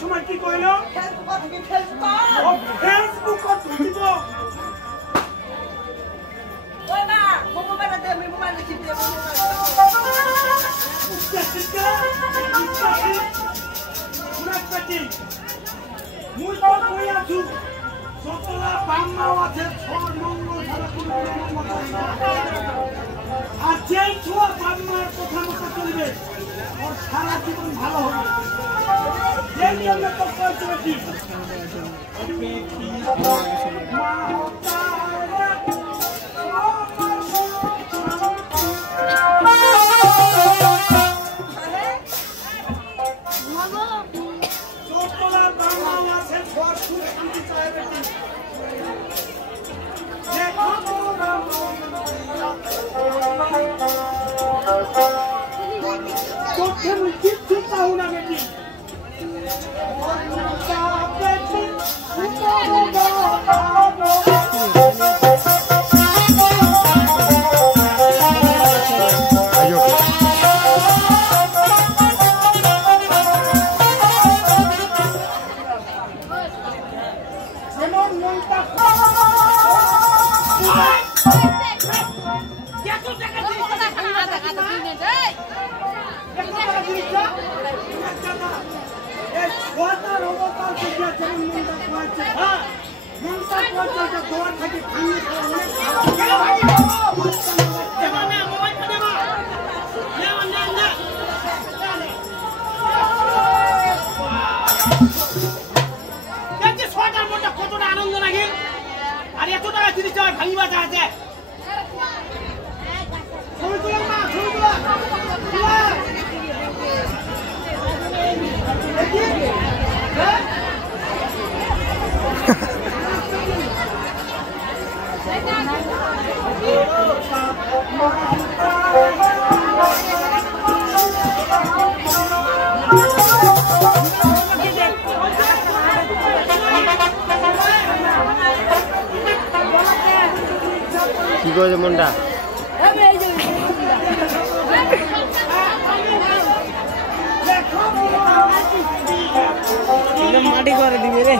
সময় কি কইল ফেসবুক দিব ওই না মোবাইল দে আমি মোবাইল লিখি দে মুনাফাতি মুই তো কই আছু সতলা বাংলাও আছে ছয় মঙ্গল সারা কোন আর যেই ছোয়া বাংলার কথা মতো চলবে ওর সারা জীবন ভালো হবে ये नियम में तो कोई चोटी কি কইছে মন্ডা মাটি করে দিবে রে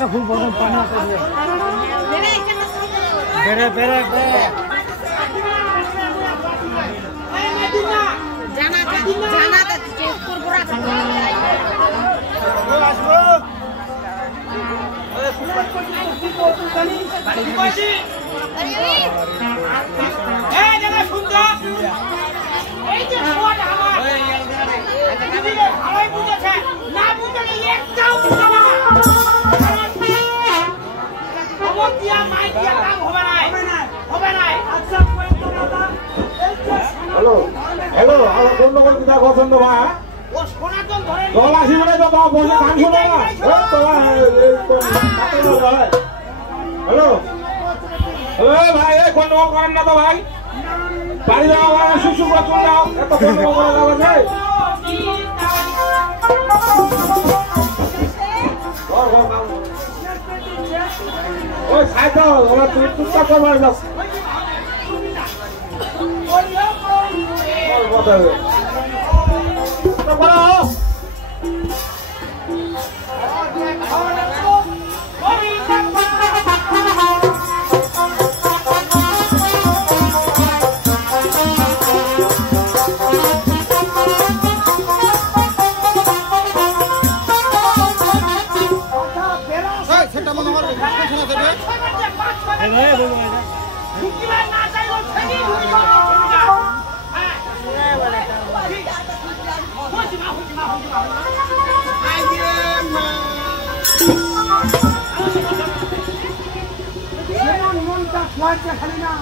तो खूब बहुत पानी आता है बेरे बेरे बेरे जाना था ऊपर पूरा जरा सुन जा ना बुझे एक जाओ हेलो हेलो আমার কোন কোন কথা পছন্দ ভাই ও সোনাতন ধরে দল আসিবে না তো বসে গান শোনা না ও তো ভাই हेलो ए भाई ए কোন কোন করেন না তো ভাই বাড়ি যাও ভাই সুসু করে চলে যাও এত কোন কোন করা যাবে ভাই ওই সাইডে ওরা টুকটা করে যাচ্ছে কথা হবে তো বড় ঘন্টা মনে হয় শোনা যাবে মনটা খোয়াচ্ছে খালি না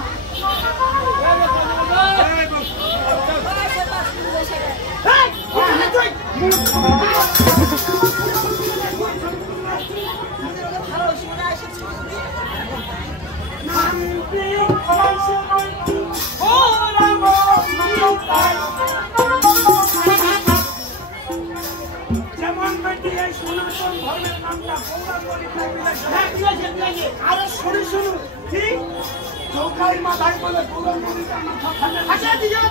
যেমন বেটি এই সনাতন ধর্মের নামটা আরে শুনি শুনু ঠিক চৌকাই মাথায় বলে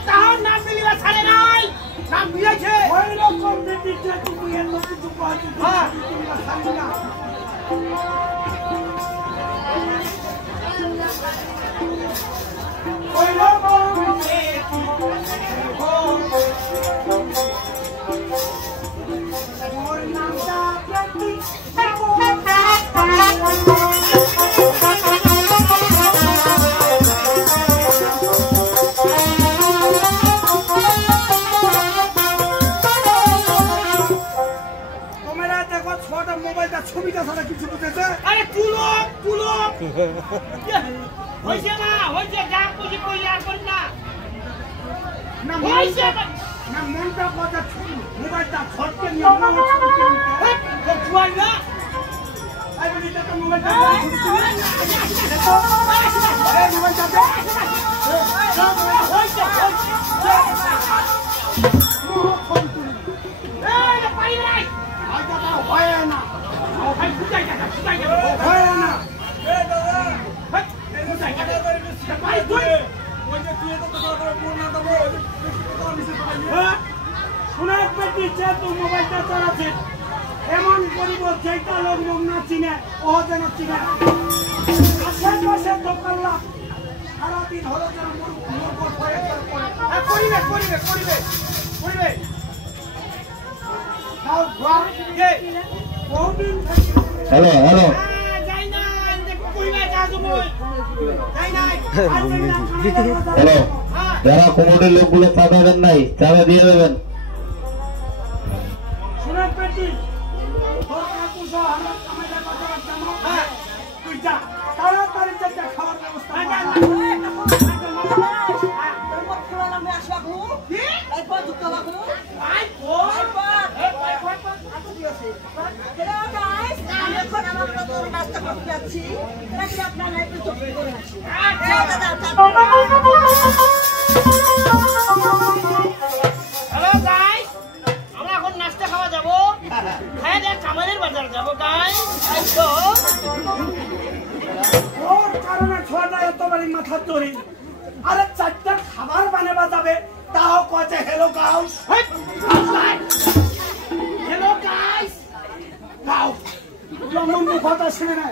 তাহার নাম মিলিবা ছাড়ে নাই নাম মিলেছে ওই রকম বেটি যে তুমি এত কিছু পাচ্ছি তোমরা জানি না ওই রকম ওর নামটা বেটি মোবাইলটা ছবিটা ছাড়া কিছু বুঝেছে আরে তুলো তুলো হইছে না হইছে যা বুঝি কই আর করি না না হইছে না মনটা কথা মোবাইলটা ছটকে নিয়ে ছুয়াই না আই বলি তো মোবাইলটা এই মোবাইলটা হইছে এই না পারি নাই আজটা তাও হয় না ভাই বুঝাই না হয় না এই দাদা এই বুঝাই না ভাই তুই ওই যে তুই তো কথা করে পূর্ণ দেবো শোনা পেটি যে তুই মোবাইলটা চালাচ্ছিস এমন করিব যেটা লোক লোক না চিনে ও যেন চিনে আশেপাশে দোকানলা সারাদিন হলো যেন মোর করে করিবে করিবে করিবে করিবে তাও ঘর বহুদিন হ্যালো হ্যালো যাই না করিবে কাজ মই যাই নাই হ্যালো যারা কমিটির লোকগুলো চাঁদা দেন নাই চাঁদা দিয়ে দেবেন শোনা পেটি তোর কাকু সহ আমরা আমাদের কথা জানো তুই যা তাড়াতাড়ি যা খাওয়ার ব্যবস্থা হ্যালো গাইস আমরা এখন নাস্তা খাওয়া যাব হ্যাঁ দেখ কামালের বাজার যাব গাইস আইছো ওর কারণে ছোয়াটা এত বাড়ি মাথা চড়ি আরে চারটা খাবার বানাবা যাবে তাও কয়েছে হেলো গাউস হ্যালো গাইস গাও লম্বন কথা শুনে না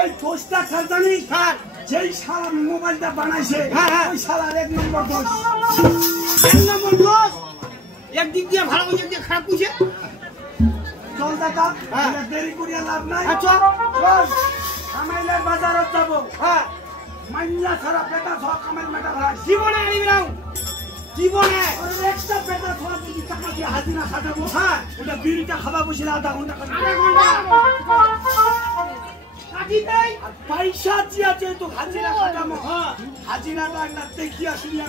এই দোষটা খাজানি স্যার যেই শালা মোবাইলটা বানাইছে ওই শালার 1 নম্বর দোষ এক নম্বর দোষ একদিক দিয়ে ভালো একদিক দিয়ে খারাপ বুঝে চল দাদা এটা দেরি করিয়া লাভ নাই আচ্ছা চল কামাইলের বাজারত যাব হ্যাঁ মাইলা ছাড়া পেটা সব কামাইল মেটা ভাই জীবনে আনিবি না জীবনে ওর একটা পেটা সব যদি টাকা দিয়ে হাজিরা খাটাবো হ্যাঁ ওটা বিড়িটা খাবা বসিলে আধা ঘন্টা আধা ঘন্টা কাটি দেই আর পয়সা দিয়া যেহেতু হাজিরা খাটাবো হ্যাঁ হাজিরাটা একটা দেখিয়া শুনিয়া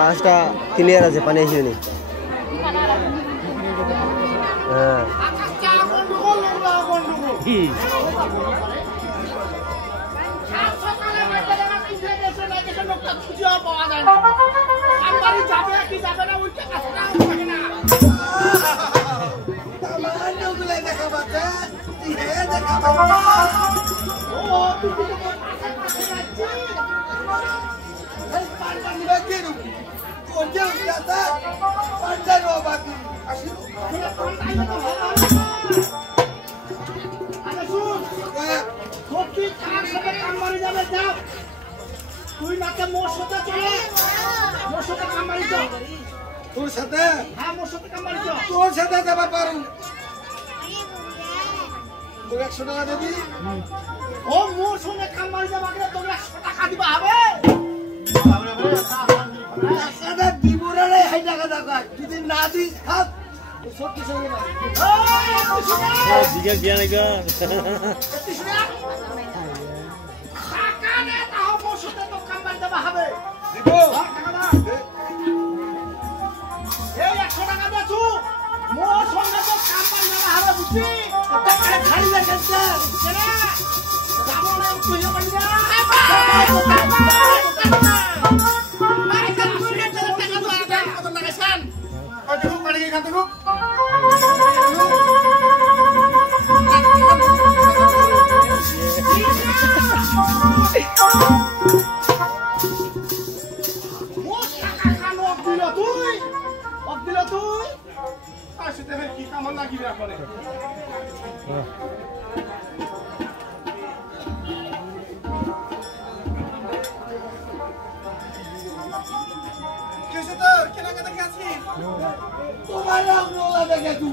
কাজটা ক্লিয়ার আছে, পানি আসেনি। হ্যাঁ তুই নাকে মোর সাথে চলে, মোর সাথে কামারি তো। তোর সাথে? হ্যাঁ মোর সাথে কামারি তো। তোর সাথে যাবা পারু। তোর 100 টাকা দিবি? ও মোর সঙ্গে কামারি যাবা গেলে তোর 100 টাকা দিবা হবে? টাকাটা দিব রে, এই টাকা দাও। যদি না দিস থাক। সত্যি সঙ্গে না। এই দিকে গিয়া না গা। সত্যি শুনে। কাকানে তাও মোর সাথে তো কামারি যাবা হবে। দিব। টাকা দাও। এই 100 টাকা দেছু। মোর সঙ্গে তো কামারি যাবা হবে বুঝছি? টাকা ছাড়ি লাগছে। কেনা? যাবো না তুই যাবি না। কি কামনা লাগিবে আপনি? कैसे तो केना के देखाছি তোমার রংলা দেখে তুই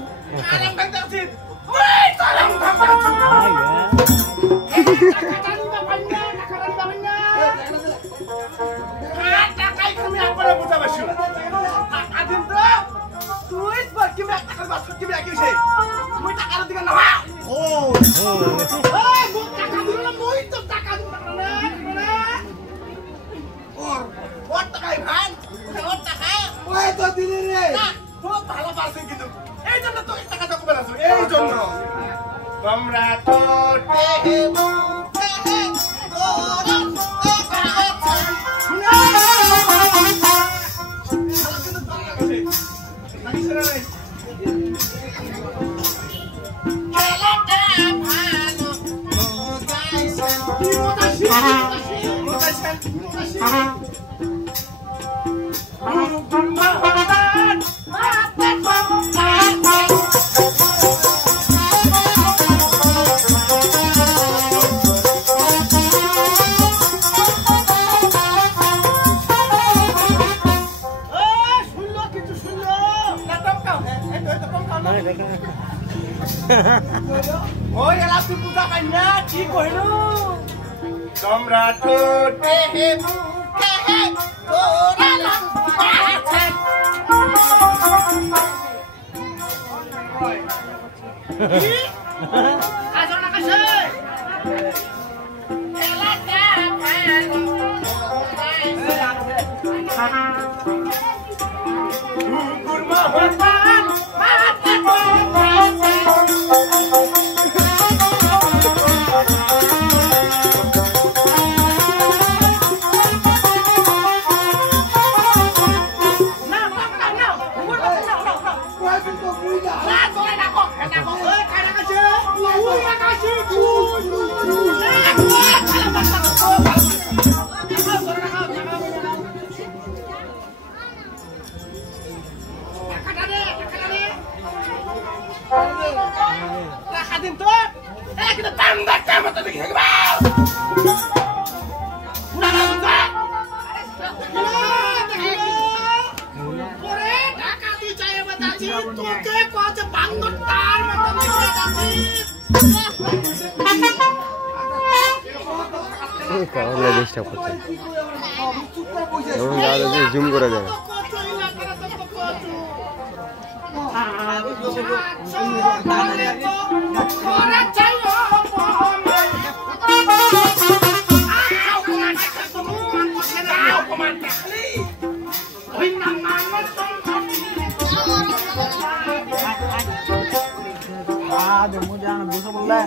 আরাম দেখছি ওই সালাম ভাবছি টাকাটা নিবা পাইনা টাকাটা নিবা পাইনা টাকাই তুমি আপরে বুঝাবাসি টাকা দিন তো তুই বাকি মে টাকা বাসু কি বাকি হইছে মুই টাকা দিগা না ও এই মুই টাকা দিল না মুই তো টাকা দিন না ওর টাকাই ভাই ওর টাকা ওই তো দিলি রে খুব ভালো পারছিস কিন্তু এই জন্য তো টাকা দাও করে আসো এই জন্য তোমরা তো দেবো ওই এলা তুই পূজা কাইনা কি কইলো তোমরা ঠোঁটে মুখে তোরা লম্বাছে কি কাজর না কাছে এলাটা ভালো কুরমা হতান মাতা কইছে Din to. Kita tambah kamu tadi gimana? Udah nggak? Kore dakati caya bataci tuke ko aja bangun tar mata dakati. এই কারণে ডিস্টার্ব করছে এমন গাড়ি যে জুম করে দেয় Oi, deh mau jangan busuk boleh.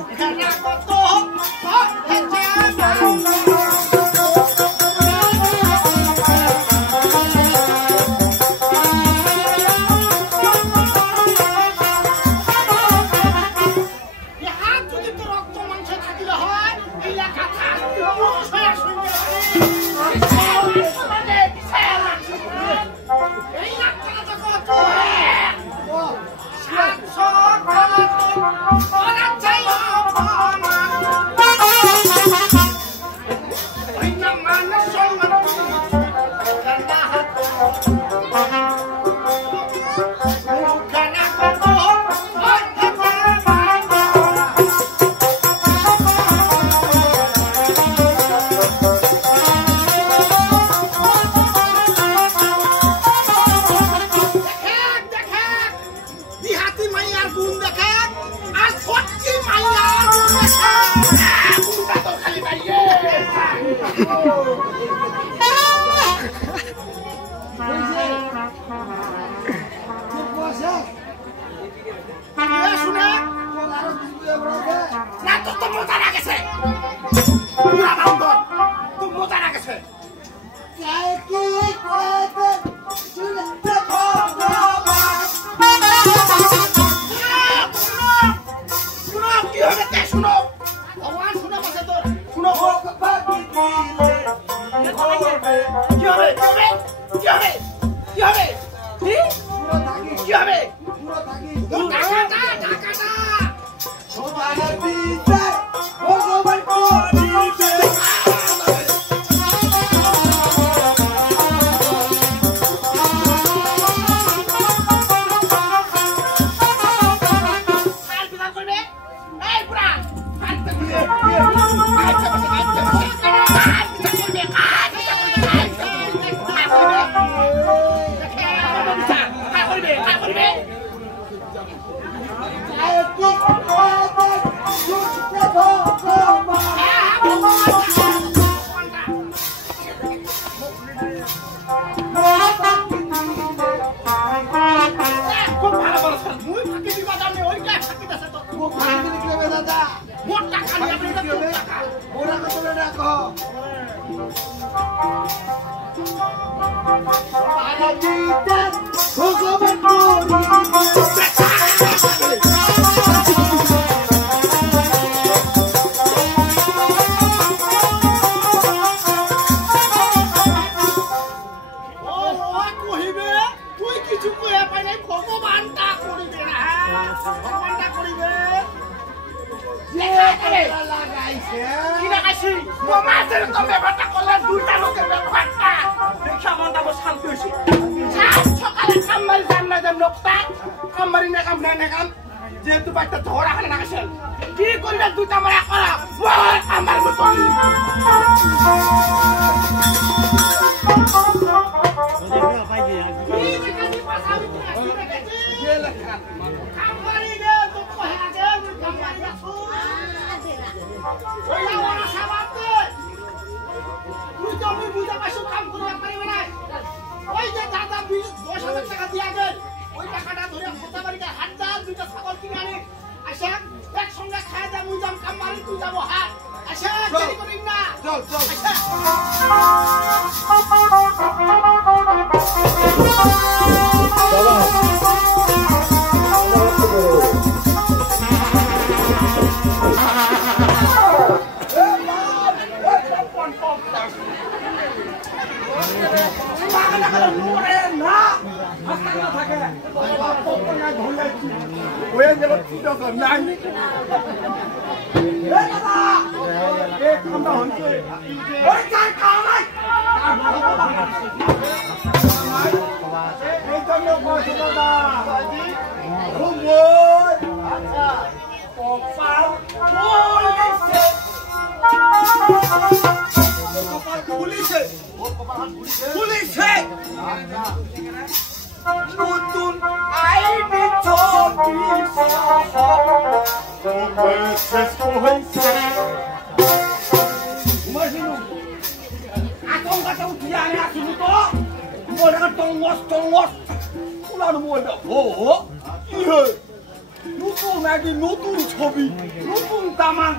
নতুন একটি নতুন ছবি নতুন তামান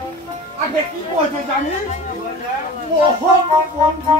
আগে কি বলছে জানিস মোহন বন্ধু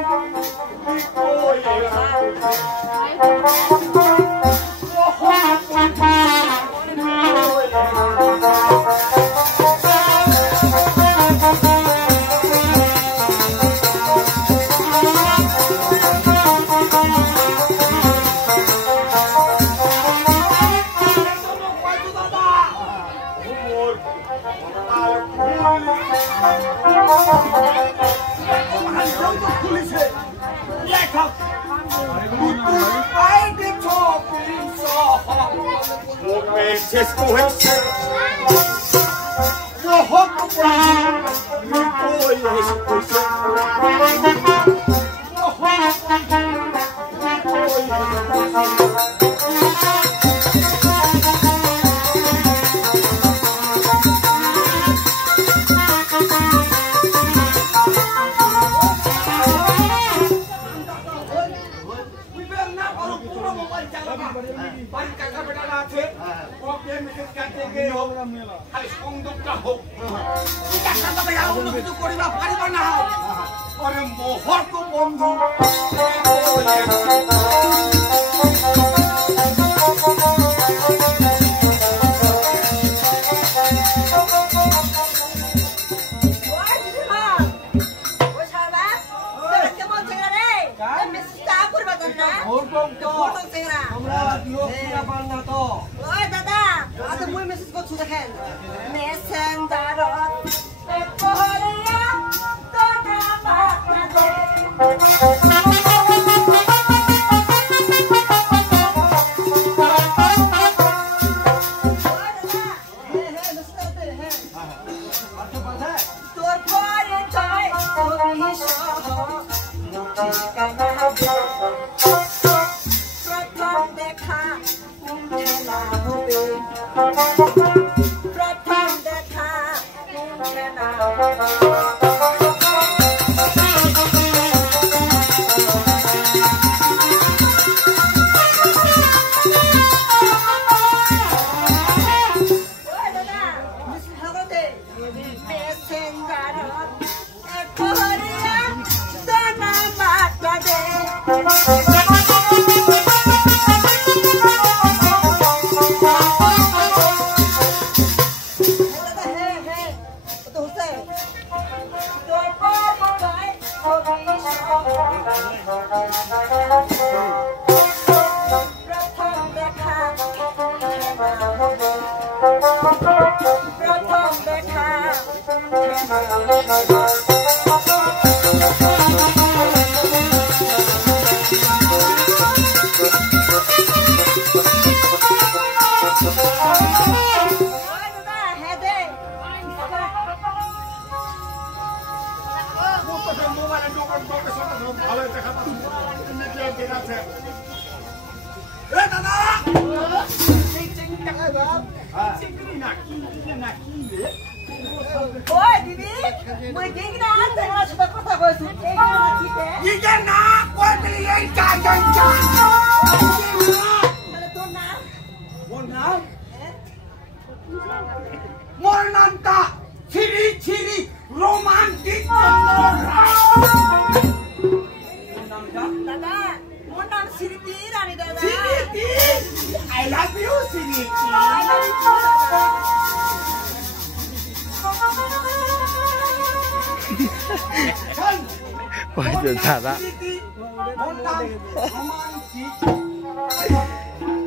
দাদা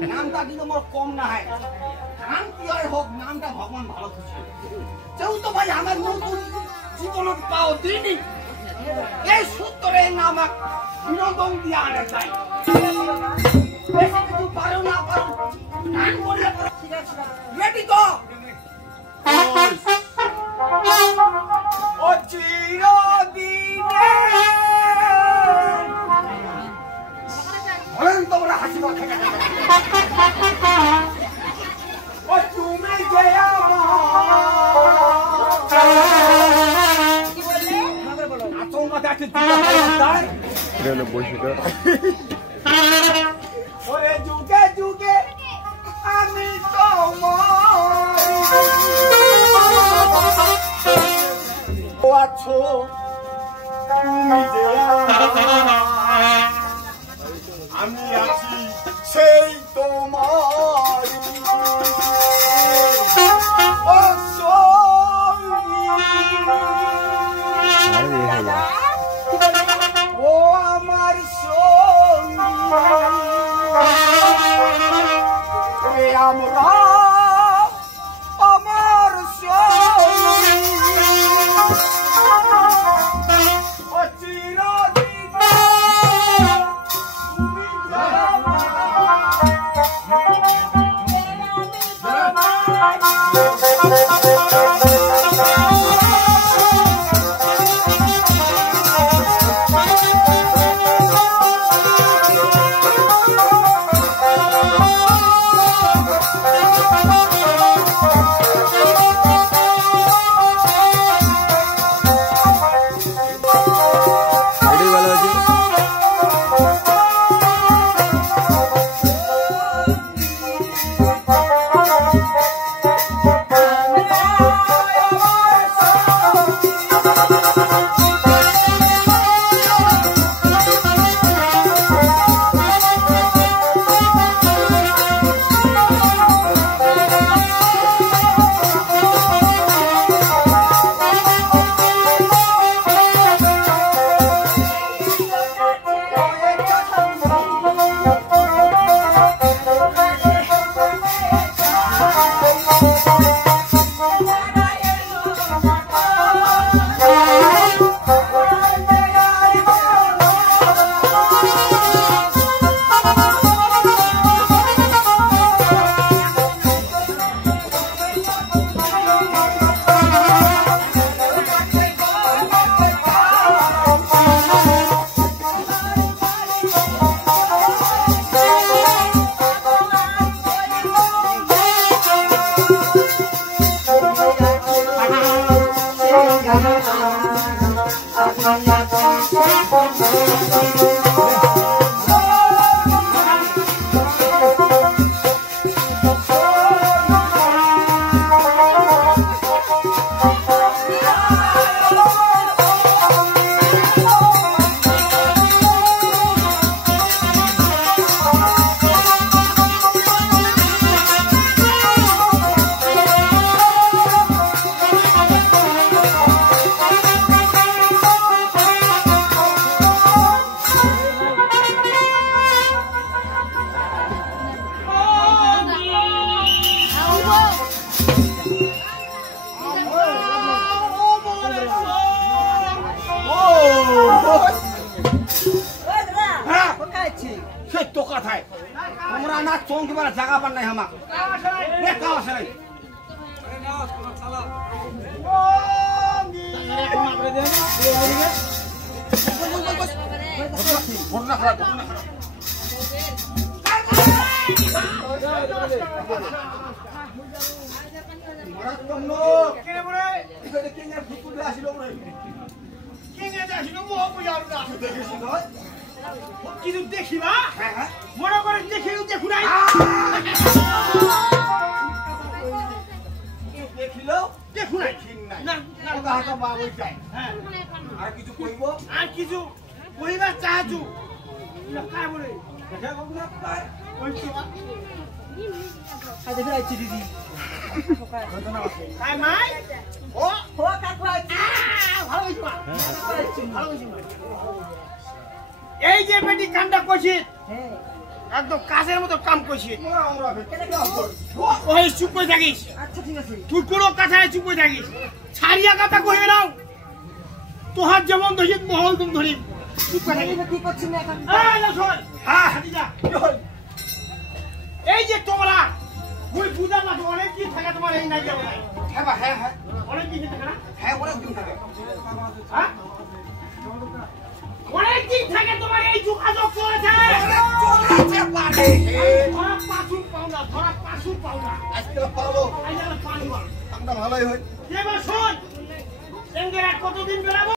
নামটা কিন্তু মোর কম না হয় নাম কি হয় হোক নামটা ভগবান ভালো খুশি যেহেতু ভাই আমার নতুন জীবনত পাও দিনি এই সূত্রে নাম বিনোদন দিয়া আনে চাই বেশি কিছু পারো না পারো গান বললে রেডি তো ও চিরদিনে বলেন তোমরা হাসি মাখে ও তুমি যে কি বললে আমাকে বলো আচমকা দেখতে দিতে এটা বসে তো ওরে যুগে যুগে আমি তোমার আছো তুমি যে আমি আছি সেই তোমার ও আমার সঙ্গী আমরা আমার तो कथा है हमरा ना चौंक वाला जगह पर नहीं हमा ये का असर है बोलना खराब मरा तुम लोग केने बरे इकडे केने फुटुले आसिलो बरे केने आसिलो मो बुझाउ ना देखिसिन हो কিছু দেখিবা মনে করে দেখিও দেখু নাই দেখিলো দেখু নাই না না ওটা হাতে বাবুই যায় হ্যাঁ আর কিছু কইবো আর কিছু কইবা চাচু কাই বলে দেখা বাবু না পায় কইছো আজ দেখি দিদি কাই মাই ও ও কাকু আছি ভালো হইছো ভালো হইছো এই যে বেটি কান্ডা কইছিস হ্যাঁ একদম কাজের মতো কাম কইছিস ওই চুপ করে থাকিস আচ্ছা ঠিক আছে তুই কোনো কথায় চুপ করে থাকিস ছাড়িয়া কথা কইবে নাও তোহার যেমন ধরিস মহল তুমি ধরি চুপ করে থাকিস কি করছিস না এখন এই না শোন হ্যাঁ হাদিজা এই যে তোমরা ওই বুঝা না অনেক কি থাকে তোমার এই নাই যাবে হ্যাঁ হ্যাঁ হ্যাঁ অনেক কি থাকে না হ্যাঁ অনেক দিন থাকে হ্যাঁ অনেক দিন থেকে তোমার এই যোগাযোগ চলেছে চলেছে পারে ধরা পাসুর পাওনা আজকে পাবো আজকে পাবো আমরা ভালোই হই এবার শোন এঙ্গেরা কতদিন বেরাবো